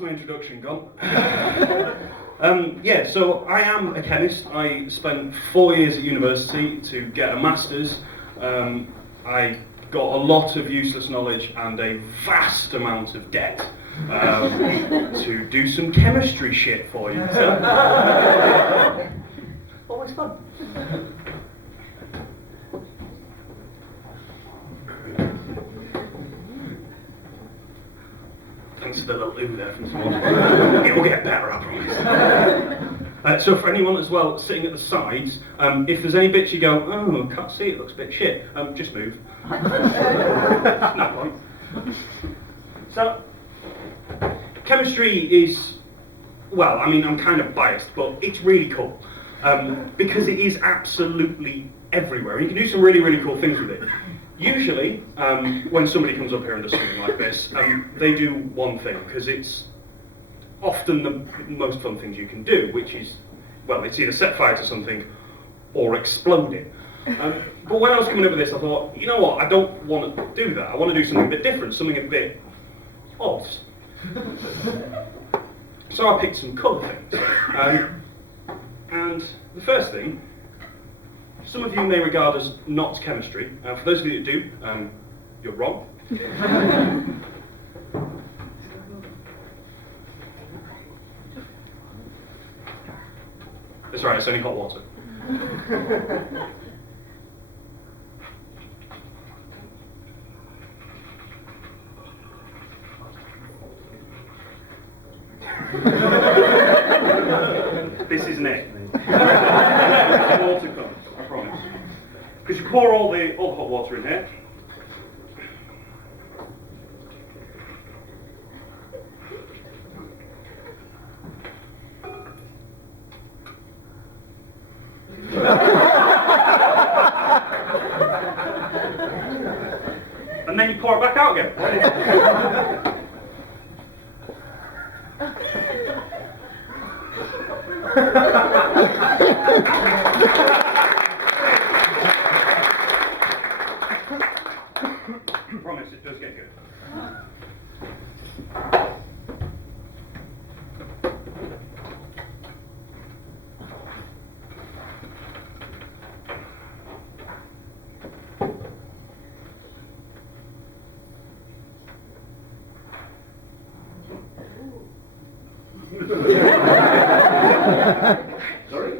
that's my introduction gone. Yeah, so I am a chemist. I spent 4 years at university to get a master's. I got a lot of useless knowledge and a vast amount of debt to do some chemistry shit for you. So. Always fun. Thanks for the little ooh there from someone. It will get better, I promise. So for anyone as well sitting at the sides, if there's any bits you go, oh, I can't see, it looks a bit shit, just move. No point. So, chemistry is, well, I mean, I'm kind of biased, but it's really cool. Because it is absolutely everywhere. You can do some really, really cool things with it. Usually, when somebody comes up here and does something like this, they do one thing, because it's often the most fun things you can do, which is, well, it's either set fire to something or explode it. But when I was coming up with this, I thought, you know what, I don't want to do that. I want to do something a bit different, something a bit odd. So I picked some colour things. And the first thing, some of you may regard as not chemistry. For those of you that do, you're wrong. That's right, it's only hot water. This isn't it. More to come, I promise. Because you pour all the hot water in here. And then you pour it back out again. Promise, it does get good. Sorry?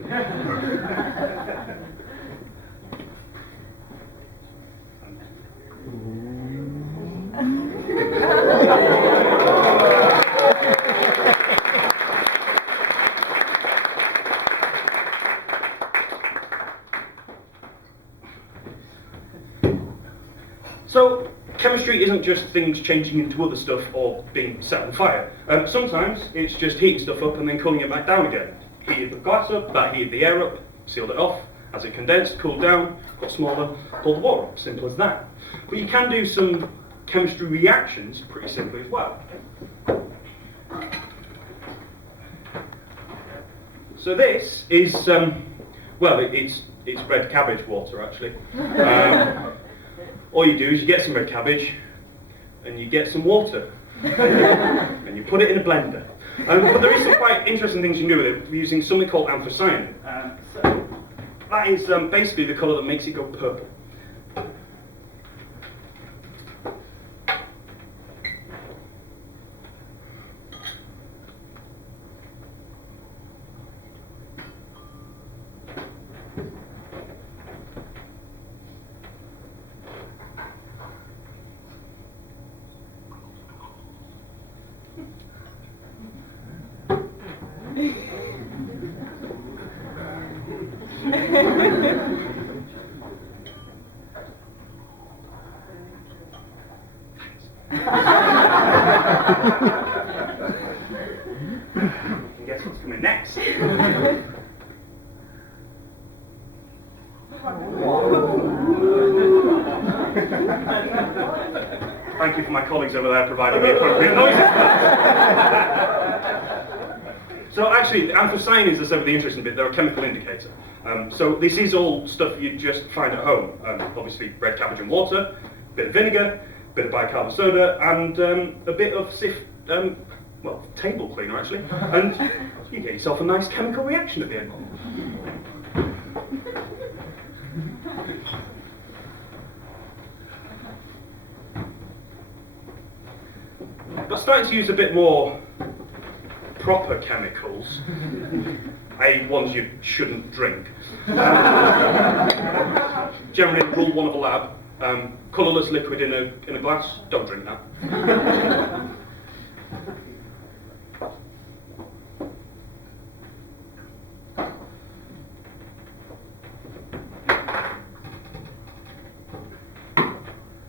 So, chemistry isn't just things changing into other stuff or being set on fire. Sometimes it's just heating stuff up and then cooling it back down again. Heated the glass up, that heated the air up, sealed it off. As it condensed, cooled down, got smaller, pulled the water up. Simple as that. But you can do some chemistry reactions pretty simply as well. So this is, well, it's red cabbage water actually. All you do is you get some red cabbage and you get some water and you put it in a blender. But there is some quite interesting things you can do with it using something called anthocyanin. So that is basically the colour that makes it go purple. And guess what's coming next? Thank you for my colleagues over there providing me appropriate noises. So actually, anthocyanin is the interesting bit. They're a chemical indicator. So this is all stuff you'd just find at home. Obviously, red cabbage and water, a bit of vinegar, a bit of bicarb soda, and a bit of well, table cleaner actually, and you get yourself a nice chemical reaction at the end. But starting to use a bit more proper chemicals, ones you shouldn't drink. Generally, rule one of a lab, colourless liquid in a glass, don't drink that.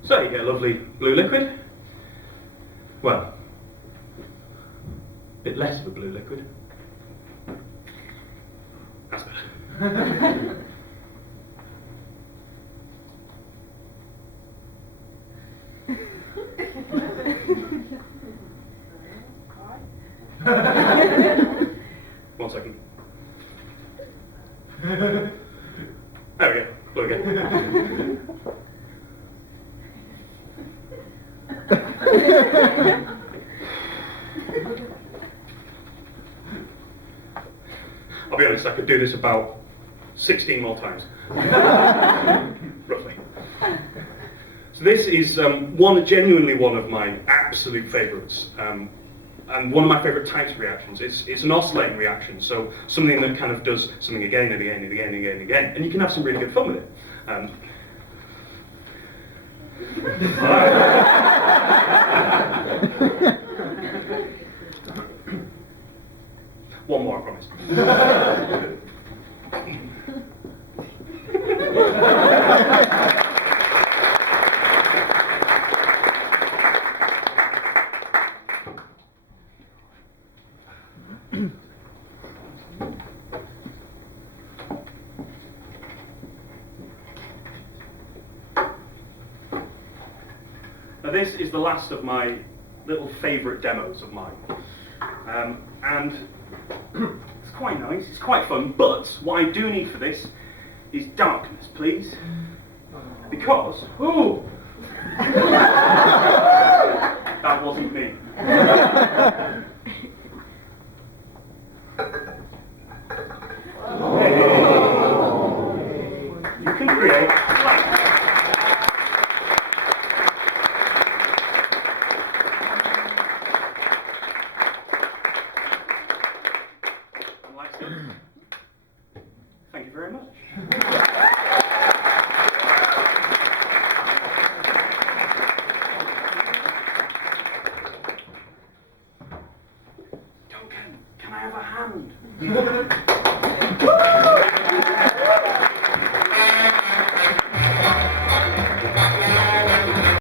So you get a lovely blue liquid. Well, a bit less of a blue liquid. That's better. One second. There we go. Blue again. I'll be honest, I could do this about 16 more times. Roughly. So this is genuinely one of my absolute favourites. And one of my favourite types of reactions. It's an oscillating reaction, so something that kind of does something again and again and again and again and again, and you can have some really good fun with it. One more, I promise. Now this is the last of my little favourite demos of mine. And it's quite nice, it's quite fun, but what I do need for this is darkness, please. Because, ooh! That wasn't me. You can create light. Thank you very much. Duncan, can I have a hand?